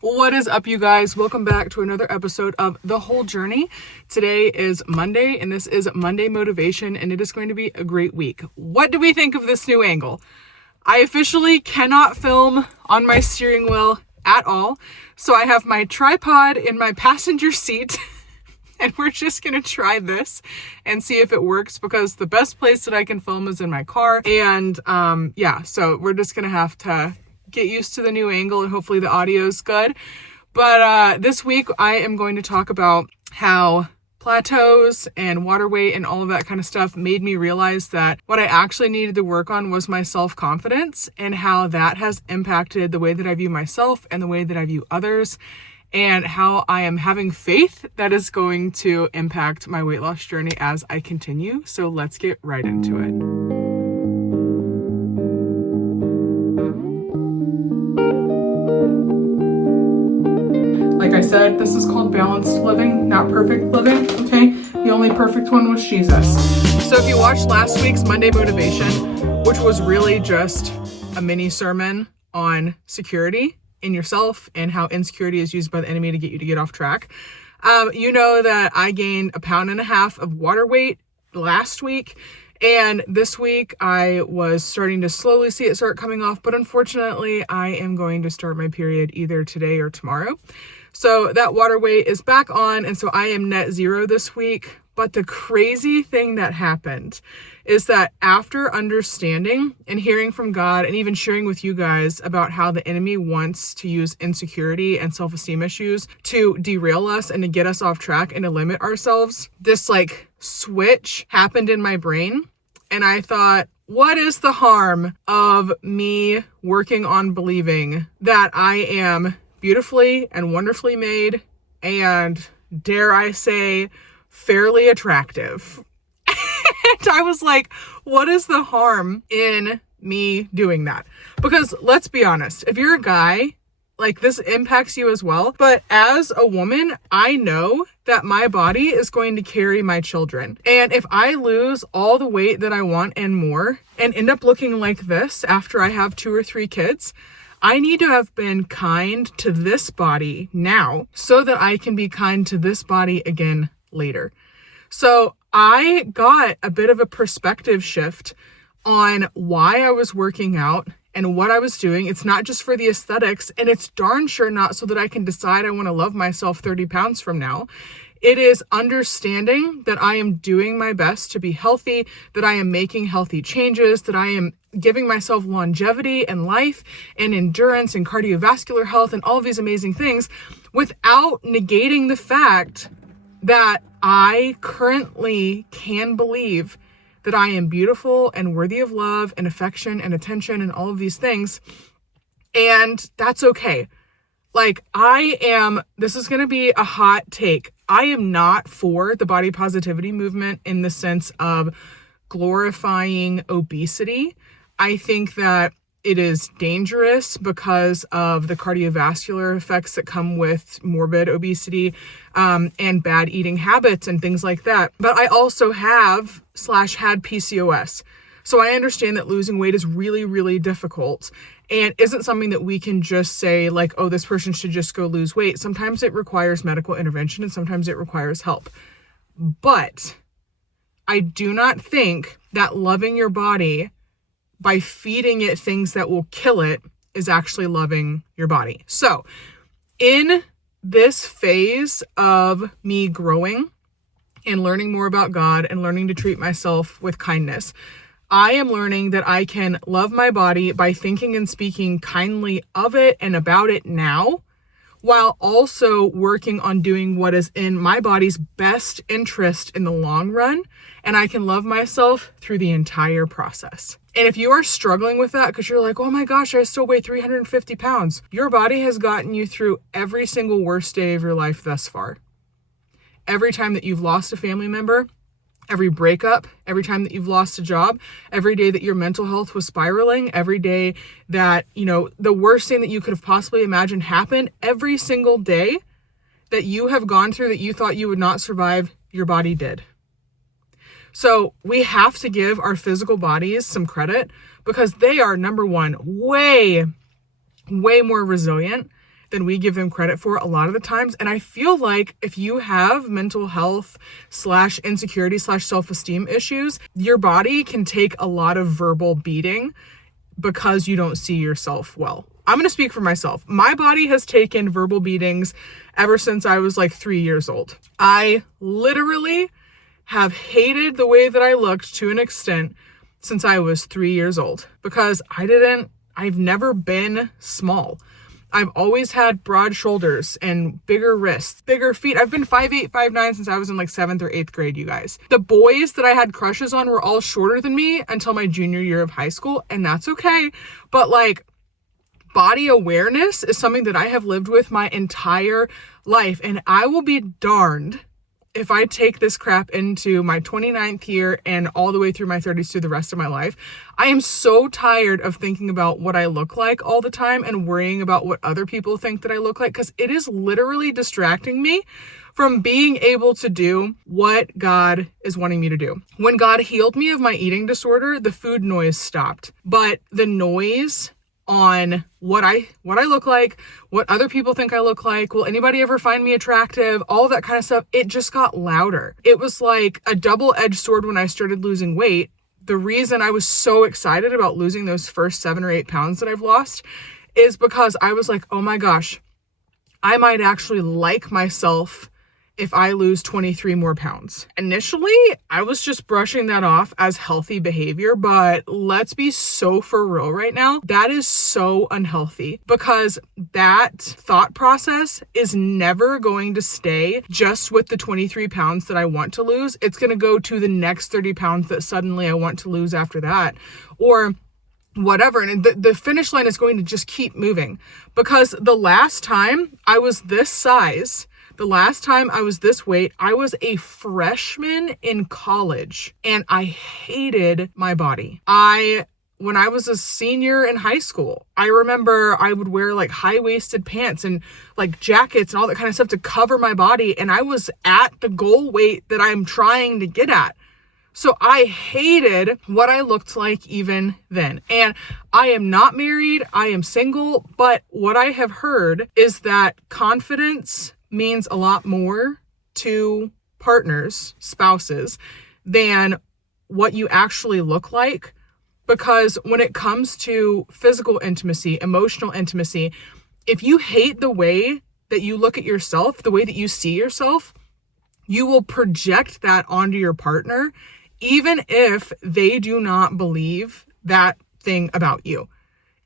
What is up, you guys? Welcome back to another episode of The Whole Journey. Today is Monday, and this is Monday Motivation, and it is going to be a great week. What do we think of this new angle? I officially cannot film on my steering wheel at all, so I have my tripod in my passenger seat, and we're just going to try this and see if it works, because the best place that I can film is in my car, and so we're just going to have to get used to the new angle, and hopefully the audio is good. But this week I am going to talk about how plateaus and water weight and all of that kind of stuff made me realize that what I actually needed to work on was my self-confidence, and how that has impacted the way that I view myself and the way that I view others, and how I am having faith that is going to impact my weight loss journey as I continue. So let's get right into it. Like I said, this is called balanced living, not perfect living, okay? The only perfect one was Jesus. So if you watched last week's Monday Motivation, which was really just a mini sermon on security in yourself and how insecurity is used by the enemy to get you to get off track, you know that I gained 1.5 pounds of water weight last week. And this week I was starting to slowly see it start coming off, but unfortunately I am going to start my period either today or tomorrow. So that water weight is back on, and so I am net zero this week. But the crazy thing that happened is that after understanding and hearing from God and even sharing with you guys about how the enemy wants to use insecurity and self-esteem issues to derail us and to get us off track and to limit ourselves, this switch happened in my brain. And I thought, what is the harm of me working on believing that I am beautifully and wonderfully made and, dare I say, fairly attractive? And I was like, what is the harm in me doing that? Because let's be honest, if you're a guy, this impacts you as well. But as a woman, I know that my body is going to carry my children. And if I lose all the weight that I want and more and end up looking like this after I have 2 or 3 kids, I need to have been kind to this body now so that I can be kind to this body again later. So I got a bit of a perspective shift on why I was working out and what I was doing. It's not just for the aesthetics, and it's darn sure not so that I can decide I want to love myself 30 pounds from now. It is understanding that I am doing my best to be healthy, that I am making healthy changes, that I am giving myself longevity and life and endurance and cardiovascular health and all of these amazing things without negating the fact that I currently can believe that I am beautiful and worthy of love and affection and attention and all of these things. And that's okay. This is going to be a hot take. I am not for the body positivity movement in the sense of glorifying obesity. I think that it is dangerous because of the cardiovascular effects that come with morbid obesity and bad eating habits and things like that. But I also had PCOS. So I understand that losing weight is really, really difficult and isn't something that we can just say oh, this person should just go lose weight. Sometimes it requires medical intervention and sometimes it requires help. But I do not think that loving your body by feeding it things that will kill it is actually loving your body. So in this phase of me growing and learning more about God and learning to treat myself with kindness, I am learning that I can love my body by thinking and speaking kindly of it and about it now, while also working on doing what is in my body's best interest in the long run. And I can love myself through the entire process. And if you are struggling with that because you're like, oh my gosh, I still weigh 350 pounds. Your body has gotten you through every single worst day of your life thus far. Every time that you've lost a family member, every breakup, every time that you've lost a job, every day that your mental health was spiraling, every day that, the worst thing that you could have possibly imagined happened, every single day that you have gone through that you thought you would not survive, your body did. So we have to give our physical bodies some credit because they are, number one, way more resilient than we give them credit for a lot of the times. And I feel like if you have mental health / insecurity / self-esteem issues, your body can take a lot of verbal beating because you don't see yourself well. I'm going to speak for myself. My body has taken verbal beatings ever since I was like 3 years old. I literally have hated the way that I looked to an extent since I was 3 years old because I've never been small. I've always had broad shoulders and bigger wrists, bigger feet. I've been 5'8", 5'9" since I was in like 7th or 8th grade, you guys. The boys that I had crushes on were all shorter than me until my junior year of high school, and that's okay. But like, body awareness is something that I have lived with my entire life, and I will be darned if I take this crap into my 29th year and all the way through my 30s through the rest of my life. I am so tired of thinking about what I look like all the time and worrying about what other people think that I look like, because it is literally distracting me from being able to do what God is wanting me to do. When God healed me of my eating disorder, the food noise stopped, but the noise on what I look like, what other people think I look like, will anybody ever find me attractive, all that kind of stuff, it just got louder. It was like a double-edged sword when I started losing weight. The reason I was so excited about losing those first 7 or 8 pounds that I've lost is because I was like, oh my gosh, I might actually like myself if I lose 23 more pounds. Initially, I was just brushing that off as healthy behavior, but let's be so for real right now. That is so unhealthy because that thought process is never going to stay just with the 23 pounds that I want to lose. It's going to go to the next 30 pounds that suddenly I want to lose after that, or whatever. And the finish line is going to just keep moving, because the last time I was this size, the last time I was this weight, I was a freshman in college and I hated my body. When I was a senior in high school, I remember I would wear like high-waisted pants and like jackets and all that kind of stuff to cover my body. And I was at the goal weight that I'm trying to get at. So I hated what I looked like even then. And I am not married, I am single, but what I have heard is that confidence means a lot more to partners, spouses, than what you actually look like. Because when it comes to physical intimacy, emotional intimacy, if you hate the way that you look at yourself, the way that you see yourself, you will project that onto your partner, even if they do not believe that thing about you.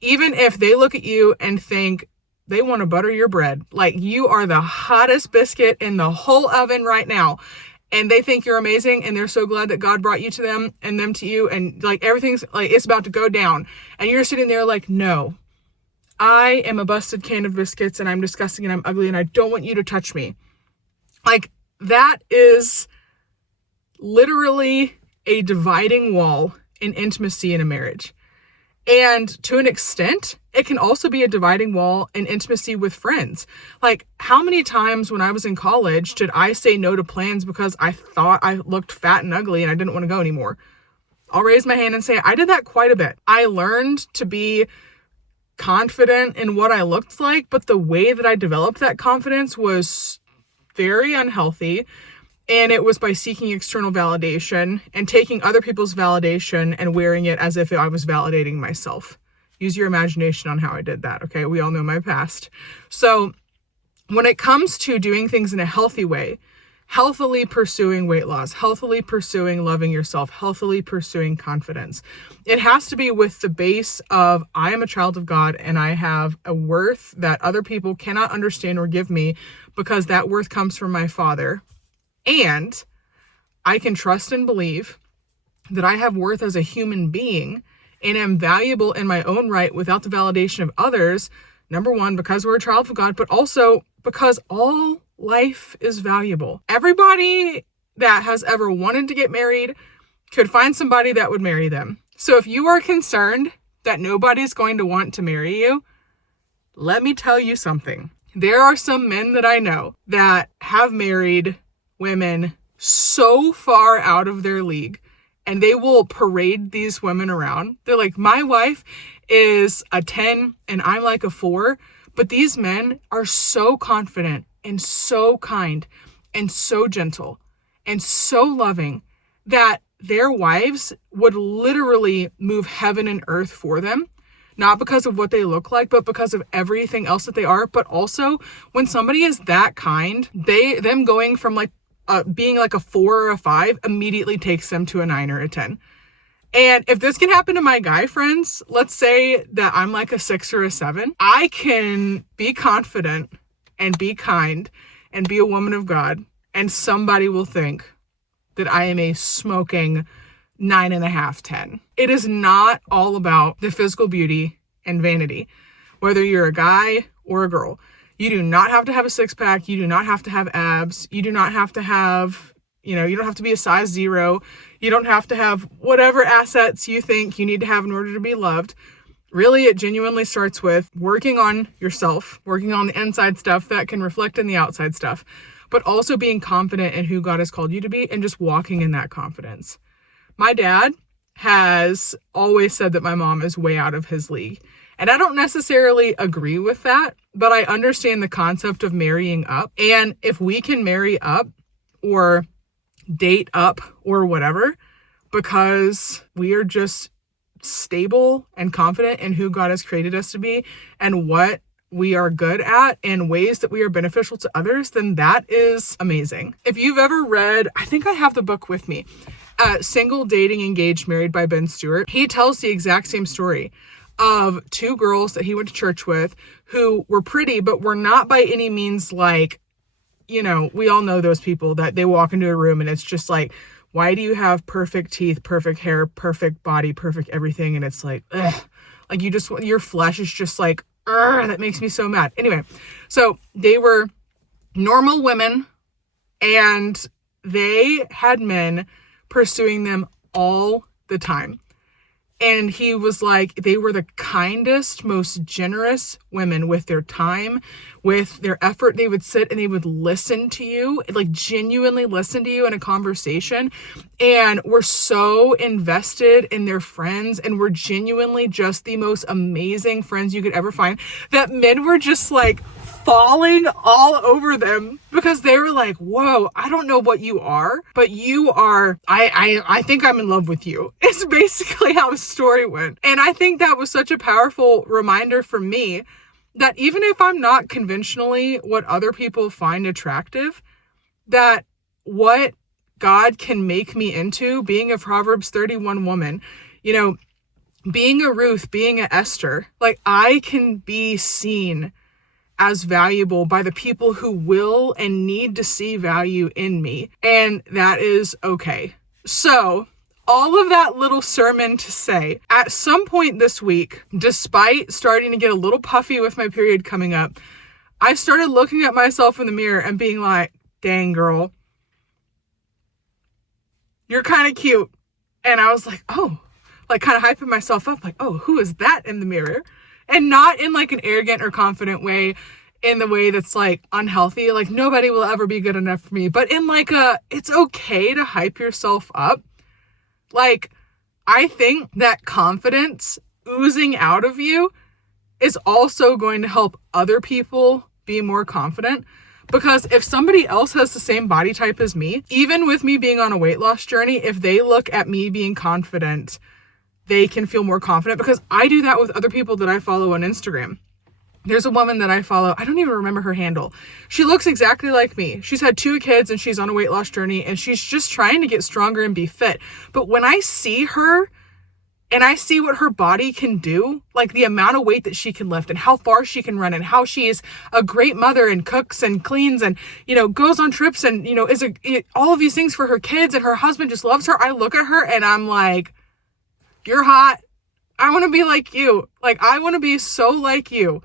Even if they look at you and think, they want to butter your bread. Like, you are the hottest biscuit in the whole oven right now. And they think you're amazing and they're so glad that God brought you to them and them to you. And like, everything's like, it's about to go down. And you're sitting there like, no, I am a busted can of biscuits and I'm disgusting and I'm ugly and I don't want you to touch me. Like, that is literally a dividing wall in intimacy in a marriage. And to an extent, it can also be a dividing wall in intimacy with friends. Like, how many times when I was in college did I say no to plans because I thought I looked fat and ugly and I didn't want to go anymore? I'll raise my hand and say I did that quite a bit. I learned to be confident in what I looked like, but the way that I developed that confidence was very unhealthy. And it was by seeking external validation and taking other people's validation and wearing it as if I was validating myself. Use your imagination on how I did that, okay? We all know my past. So when it comes to doing things in a healthy way, healthily pursuing weight loss, healthily pursuing loving yourself, healthily pursuing confidence, it has to be with the base of, I am a child of God and I have a worth that other people cannot understand or give me, because that worth comes from my Father. And I can trust and believe that I have worth as a human being and am valuable in my own right without the validation of others. Number one, because we're a child of God, but also because all life is valuable. Everybody that has ever wanted to get married could find somebody that would marry them. So if you are concerned that nobody's going to want to marry you, let me tell you something. There are some men that I know that have married women so far out of their league, and they will parade these women around. They're like, my wife is a 10 and I'm like a 4, But these men are so confident and so kind and so gentle and so loving that their wives would literally move heaven and earth for them. Not because of what they look like, but because of everything else that they are. But also, when somebody is that kind, them going from like being like a 4 or a 5 immediately takes them to a 9 or a 10. And if this can happen to my guy friends, let's say that I'm like a 6 or a 7, I can be confident and be kind and be a woman of God, and somebody will think that I am a smoking 9.5, 10. It is not all about the physical beauty and vanity, whether you're a guy or a girl. You do not have to have a 6-pack. You do not have to have abs. You do not have to have, you don't have to be a size 0. You don't have to have whatever assets you think you need to have in order to be loved. Really, it genuinely starts with working on yourself, working on the inside stuff that can reflect in the outside stuff, but also being confident in who God has called you to be and just walking in that confidence. My dad has always said that my mom is way out of his league. And I don't necessarily agree with that, but I understand the concept of marrying up. And if we can marry up or date up or whatever, because we are just stable and confident in who God has created us to be and what we are good at and ways that we are beneficial to others, then that is amazing. If you've ever read, I think I have the book with me, Single, Dating, Engaged, Married by Ben Stewart, he tells the exact same story of 2 girls that he went to church with who were pretty, but were not by any means like, we all know those people that they walk into a room and it's just like, why do you have perfect teeth, perfect hair, perfect body, perfect everything? And it's like, ugh, like your flesh is just like, that makes me so mad. Anyway, so they were normal women and they had men pursuing them all the time. And he was like, they were the kindest, most generous women with their time, with their effort. They would sit and they would listen to you, like genuinely listen to you in a conversation, and were so invested in their friends and were genuinely just the most amazing friends you could ever find, that men were just like falling all over them because they were like, whoa, I don't know what you are, but you are, I think I'm in love with you. It's basically how the story went. And I think that was such a powerful reminder for me that even if I'm not conventionally what other people find attractive, that what God can make me into, being a Proverbs 31 woman, being a Ruth, being a Esther, like I can be seen as valuable by the people who will and need to see value in me. And that is okay. So all of that little sermon to say, at some point this week, despite starting to get a little puffy with my period coming up, I started looking at myself in the mirror and being like, dang girl, you're kind of cute. And I was like, oh, like kind of hyping myself up, like, oh, who is that in the mirror? And not in like an arrogant or confident way, in the way that's like unhealthy, like nobody will ever be good enough for me, but in like it's okay to hype yourself up. Like, I think that confidence oozing out of you is also going to help other people be more confident. Because if somebody else has the same body type as me, even with me being on a weight loss journey, if they look at me being confident, they can feel more confident, because I do that with other people that I follow on Instagram. There's a woman that I follow. I don't even remember her handle. She looks exactly like me. She's had 2 kids and she's on a weight loss journey and she's just trying to get stronger and be fit. But when I see her and I see what her body can do, like the amount of weight that she can lift and how far she can run and how she is a great mother and cooks and cleans and, goes on trips and, is all of these things for her kids, and her husband just loves her. I look at her and I'm like, you're hot. I want to be like you. Like, I want to be so like you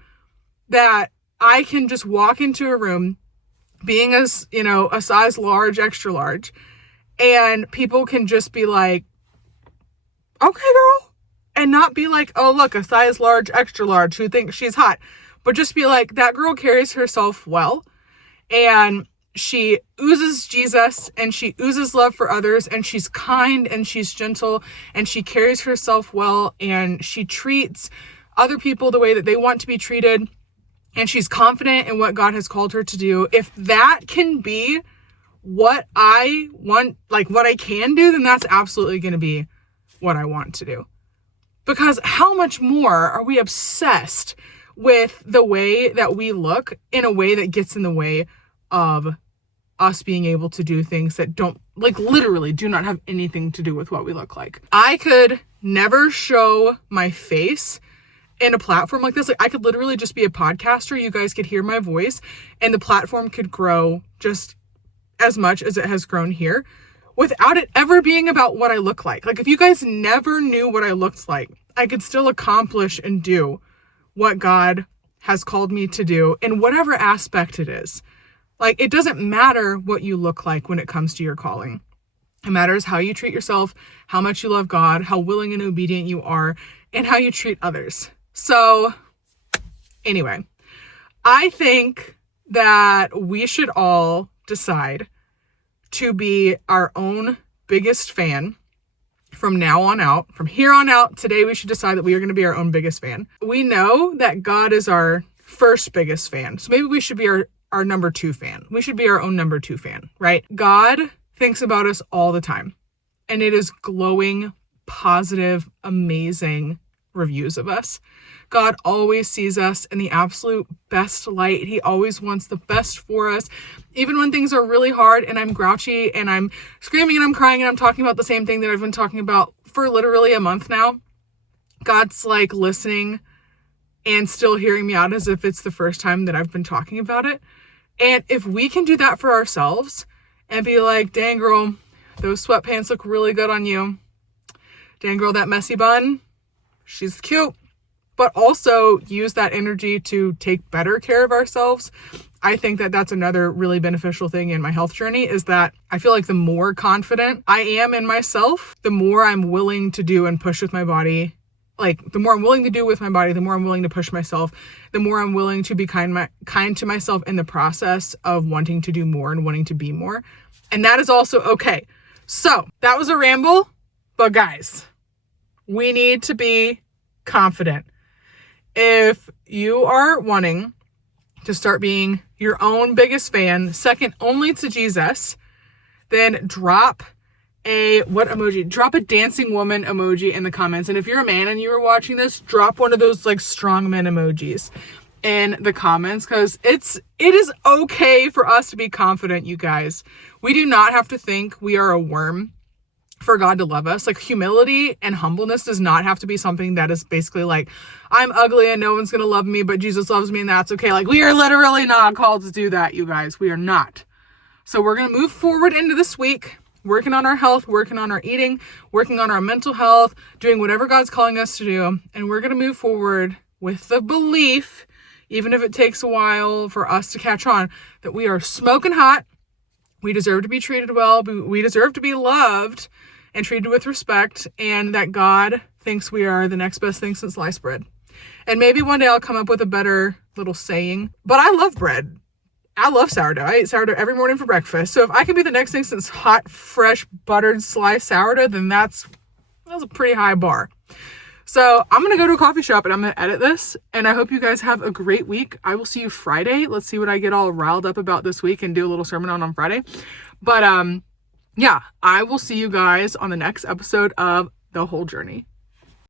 that I can just walk into a room being a size large, extra large, and people can just be like, okay, girl, and not be like, oh, look, a size large, extra large who thinks she's hot, but just be like, that girl carries herself well, and she oozes Jesus, and she oozes love for others, and she's kind, and she's gentle, and she carries herself well, and she treats other people the way that they want to be treated. and she's confident in what God has called her to do, if that can be what I want, like what I can do, then that's absolutely going to be what I want to do. Because how much more are we obsessed with the way that we look in a way that gets in the way of us being able to do things that don't, like, literally do not have anything to do with what we look like. I could never show my face in a platform like this. Like, I could literally just be a podcaster. You guys could hear my voice and the platform could grow just as much as it has grown here without it ever being about what I look like. Like, if you guys never knew what I looked like, I could still accomplish and do what God has called me to do in whatever aspect it is. Like, it doesn't matter what you look like when it comes to your calling. It matters how you treat yourself, how much you love God, how willing and obedient you are, and how you treat others. So anyway, I think that we should all decide to be our own biggest fan from now on out. From here on out, today we should decide that we are going to be our own biggest fan. We know that God is our first biggest fan. So maybe we should be our number 2 fan. We should be our own number 2 fan, right? God thinks about us all the time. And it is glowing, positive, amazing reviews of us. God always sees us in the absolute best light. He always wants the best for us. Even when things are really hard and I'm grouchy and I'm screaming and I'm crying and I'm talking about the same thing that I've been talking about for literally a month now, God's like listening and still hearing me out as if it's the first time that I've been talking about it. And if we can do that for ourselves and be like, dang girl, those sweatpants look really good on you. Dang girl, that messy bun, she's cute. But also use that energy to take better care of ourselves. I think that that's another really beneficial thing in my health journey, is that I feel like the more confident I am in myself, the more I'm willing to do and push with my body. Like, the more I'm willing to do with my body, the more I'm willing to push myself, the more I'm willing to be kind to myself in the process of wanting to do more and wanting to be more. And that is also okay. So that was a ramble, but guys, we need to be confident. If you are wanting to start being your own biggest fan, second only to Jesus, then drop a dancing woman emoji in the comments. And if you're a man and you are watching this, drop one of those like strong men emojis in the comments, because it is okay for us to be confident, you guys. We do not have to think we are a worm for God to love us. Like, humility and humbleness does not have to be something that is basically like, I'm ugly and no one's gonna love me, but Jesus loves me and that's okay. Like, we are literally not called to do that, you guys. We are not. So we're gonna move forward into this week, working on our health, working on our eating, working on our mental health, doing whatever God's calling us to do. And we're gonna move forward with the belief, even if it takes a while for us to catch on, that we are smoking hot. We deserve to be treated well. We deserve to be loved and treated with respect, and that God thinks we are the next best thing since sliced bread. And maybe one day I'll come up with a better little saying, but I love bread. I love sourdough. I eat sourdough every morning for breakfast. So if I can be the next thing since hot, fresh, buttered, sliced sourdough, then that's a pretty high bar. So I'm going to go to a coffee shop and I'm going to edit this, and I hope you guys have a great week. I will see you Friday. Let's see what I get all riled up about this week and do a little sermon on Friday. But yeah, I will see you guys on the next episode of The Whole Journey.